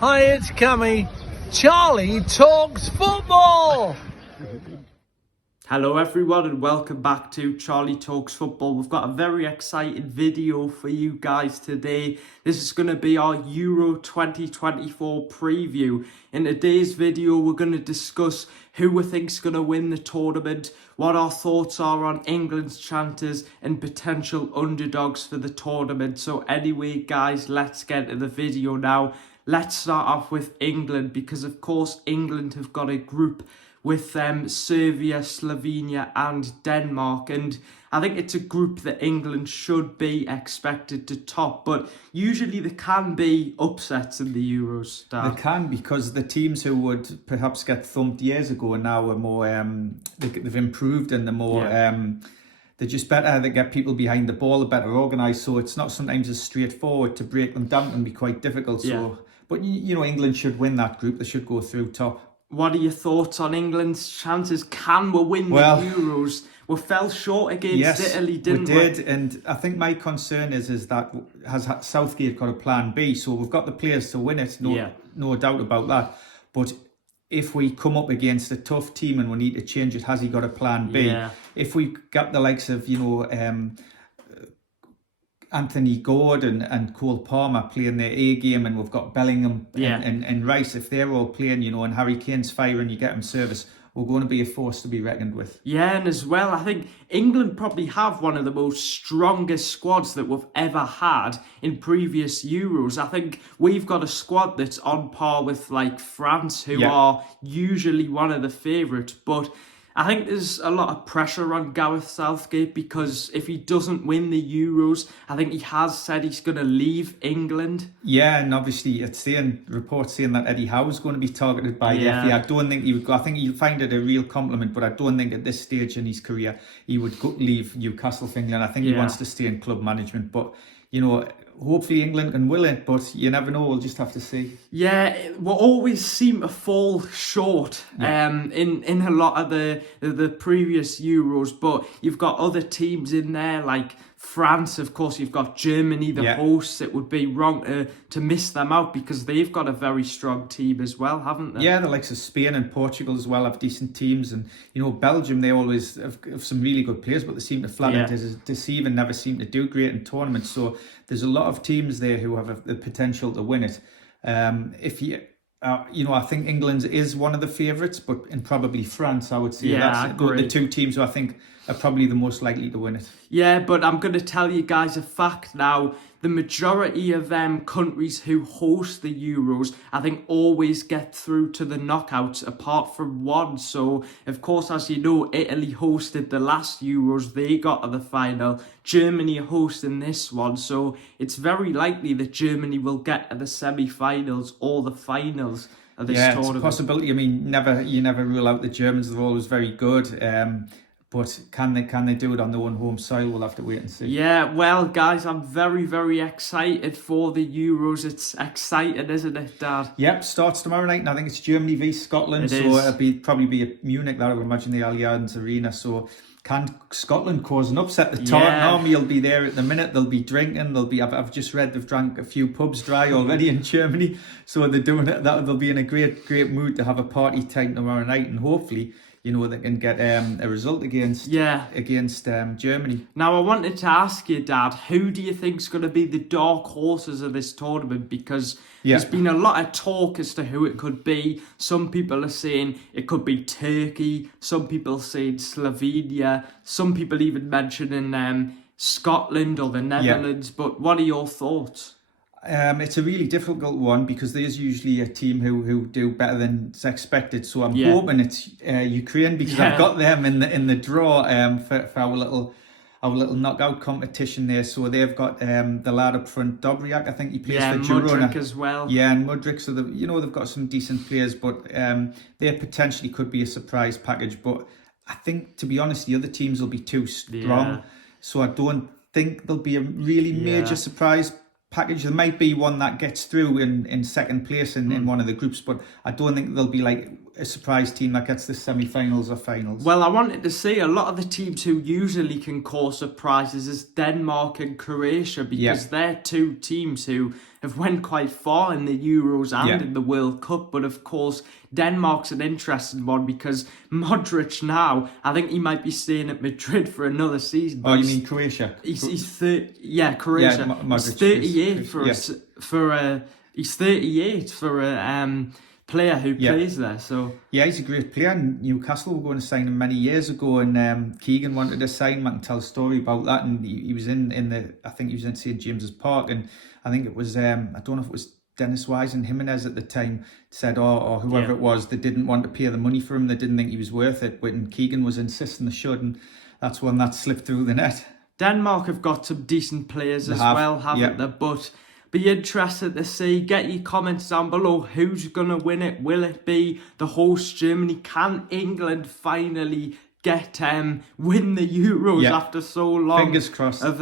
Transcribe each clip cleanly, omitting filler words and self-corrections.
Hi, it's Cammy. Charlie talks football. Hello everyone and welcome back to Charlie Talks Football. We've got a very exciting video for you guys today. This is going to be our Euro 2024 preview. In today's video we're going to discuss who we think is going to win the tournament, what our thoughts are on England's chances and potential underdogs for the tournament. So anyway guys, let's get into the video now. Let's start off with England because of course England have got a group with Serbia, Slovenia and Denmark, and I think it's a group that England should be expected to top, but usually there can be upsets in the Euros. They can, because the teams who would perhaps get thumped years ago now are more, they've improved and they're more, they're just better, they get people behind the ball, they're better organised, so it's not sometimes as straightforward. To break them down can be quite difficult. So, but you know, England should win that group, they should go through top. What are your thoughts on England's chances? Can we win the Euros? We fell short against Italy, didn't we? We did, and I think my concern is that has Southgate got a plan B? So we've got the players to win it, no doubt about that. But if we come up against a tough team and we need to change it, has he got a plan B? Yeah. If we got the likes of, Anthony Gordon and Cole Palmer playing their A game, and we've got Bellingham and Rice, if they're all playing, and Harry Kane's firing, you get him service, we're going to be a force to be reckoned with. Yeah, and as well, I think England probably have one of the most strongest squads that we've ever had in previous Euros. I think we've got a squad that's on par with like France, who are usually one of the favourites, but I think there's a lot of pressure on Gareth Southgate because if he doesn't win the Euros, I think he has said he's going to leave England. Yeah, and obviously it's saying reports saying that Eddie Howe's going to be targeted by the FA. I don't think he would go. I think he'll find it a real compliment, but I don't think at this stage in his career he would leave Newcastle for England. I think he wants to stay in club management, but hopefully England can will it, but you never know. We'll just have to see. Yeah, we always seem to fall short in a lot of the previous Euros, but you've got other teams in there like France, of course, you've got Germany, the hosts. It would be wrong to miss them out because they've got a very strong team as well, haven't they? Yeah, the likes of Spain and Portugal as well have decent teams, and Belgium, they always have some really good players, but they seem to flat out deceive and never seem to do great in tournaments. So there's a lot of teams there who have the potential to win it. I think England is one of the favourites, but in probably France, I would say that's the two teams who I think are probably the most likely to win it. Yeah, but I'm going to tell you guys a fact now. The majority of countries who host the Euros, I think, always get through to the knockouts apart from one. So, of course, as you know, Italy hosted the last Euros. They got to the final. Germany are hosting this one. So it's very likely that Germany will get to the semi-finals or the finals of this tournament. Yeah, it's a possibility. I mean, you never rule out the Germans. They're always very good. But can they do it on their own home soil? We'll have to wait and see. Yeah, well, guys, I'm very, very excited for the Euros. It's exciting, isn't it, Dad? Yep, starts tomorrow night, and I think it's Germany v Scotland. It'll probably be at Munich, that I would imagine, the Allianz Arena. So can Scotland cause an upset? The Tartan Army will be there at the minute. They'll be drinking. I've just read they've drank a few pubs dry already in Germany. So they're doing it. They'll be in a great mood to have a party time tomorrow night, and hopefully they can get a result against Germany. Now, I wanted to ask you, Dad, who do you think is going to be the dark horses of this tournament? Because there's been a lot of talk as to who it could be. Some people are saying it could be Turkey. Some people saying Slovenia. Some people even mentioning Scotland or the Netherlands. But what are your thoughts? It's a really difficult one because there's usually a team who do better than expected. So I'm hoping it's Ukraine because I've got them in the draw for our little knockout competition there. So they've got the lad up front, Dobriak. I think he plays for Girona. Mudryk as well. Yeah, and Mudryk. So they've got some decent players, but they potentially could be a surprise package. But I think, to be honest, the other teams will be too strong. So I don't think there'll be a really major surprise package. There might be one that gets through in second place in one of the groups, but I don't think there'll be like a surprise team that gets the semi-finals or finals. Well, I wanted to say a lot of the teams who usually can cause surprises is Denmark and Croatia, because they're two teams who have went quite far in the Euros and Yeah. in the World Cup. But of course, Denmark's an interesting one because Modric now, I think he might be staying at Madrid for another season. Oh, you mean Croatia? He's 30. Yeah, Croatia. Modric He's 38 is- for yeah. he's 38 for a player who Yeah. plays there. So Yeah, he's a great player. And Newcastle were going to sign him many years ago, and Keegan wanted to sign him. I can tell a story about that. And he was in the, I think he was in St James's Park, and I think it was I don't know if it was Dennis Wise and Jimenez at the time said, or whoever Yeah. it was, they didn't want to pay the money for him. They didn't think he was worth it. But Keegan was insisting they should, and that's when that slipped through the net. Denmark have got some decent players as well, haven't yeah. they? But be interested to see. Get your comments down below. Who's going to win it? Will it be the host Germany? Can England finally get win the Euros Yeah. after so long? Fingers crossed. Of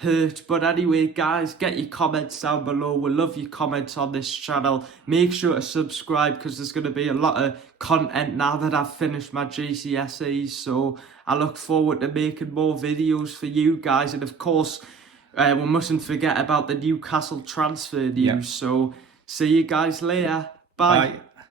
hurt. But anyway, guys, get your comments down below. We love your comments on this channel. Make sure to subscribe because there's going to be a lot of content now that I've finished my GCSEs. So I look forward to making more videos for you guys. And of course, we mustn't forget about the Newcastle transfer news. Yeah. So see you guys later. Bye. Bye.